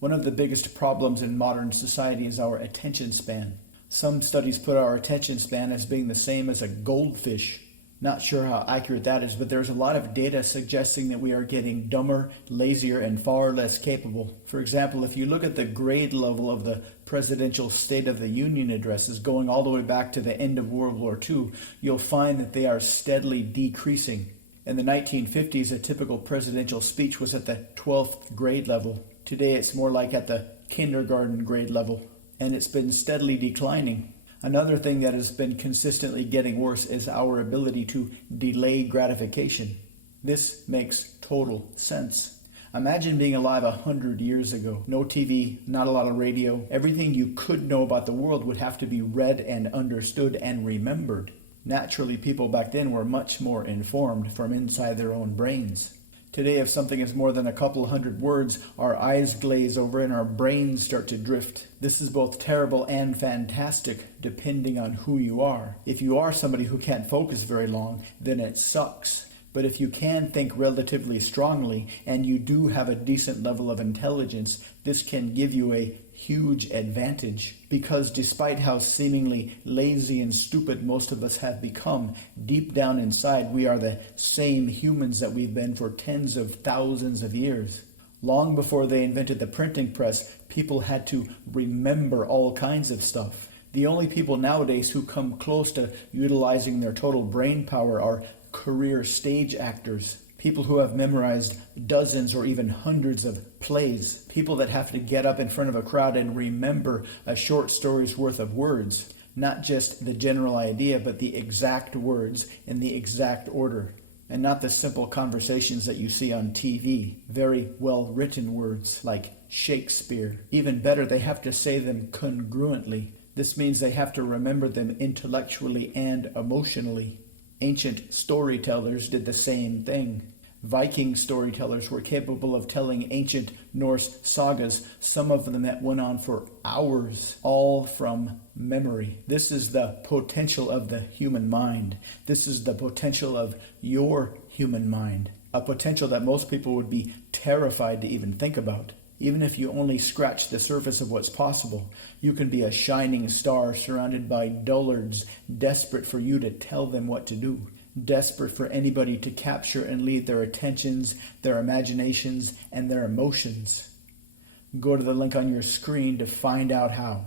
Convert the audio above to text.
One of the biggest problems in modern society is our attention span. Some studies put our attention span as being the same as a goldfish. Not sure how accurate that is, but there's a lot of data suggesting that we are getting dumber, lazier, and far less capable. For example, if you look at the grade level of the presidential State of the Union addresses going all the way back to the end of World War II, you'll find that they are steadily decreasing. In the 1950s, a typical presidential speech was at the 12th grade level. Today, it's more like at the kindergarten grade level, and it's been steadily declining. Another thing that has been consistently getting worse is our ability to delay gratification. This makes total sense. Imagine being alive 100 years ago. No TV, not a lot of radio. Everything you could know about the world would have to be read and understood and remembered. Naturally, people back then were much more informed from inside their own brains. Today, if something is more than a couple hundred words, our eyes glaze over and our brains start to drift. This is both terrible and fantastic, depending on who you are. If you are somebody who can't focus very long, then it sucks. But if you can think relatively strongly, and you do have a decent level of intelligence, this can give you a huge advantage. Because despite how seemingly lazy and stupid most of us have become, deep down inside we are the same humans that we've been for tens of thousands of years. Long before they invented the printing press, people had to remember all kinds of stuff. The only people nowadays who come close to utilizing their total brain power are career stage actors. People who have memorized dozens or even hundreds of plays. People that have to get up in front of a crowd and remember a short story's worth of words. Not just the general idea, but the exact words in the exact order. And not the simple conversations that you see on TV. Very well-written words like Shakespeare. Even better, they have to say them congruently. This means they have to remember them intellectually and emotionally. Ancient storytellers did the same thing. Viking storytellers were capable of telling ancient Norse sagas, some of them that went on for hours, all from memory. This is the potential of the human mind. This is the potential of your human mind. A potential that most people would be terrified to even think about. Even if you only scratch the surface of what's possible, you can be a shining star surrounded by dullards, desperate for you to tell them what to do, desperate for anybody to capture and lead their attentions, their imaginations, and their emotions. Go to the link on your screen to find out how.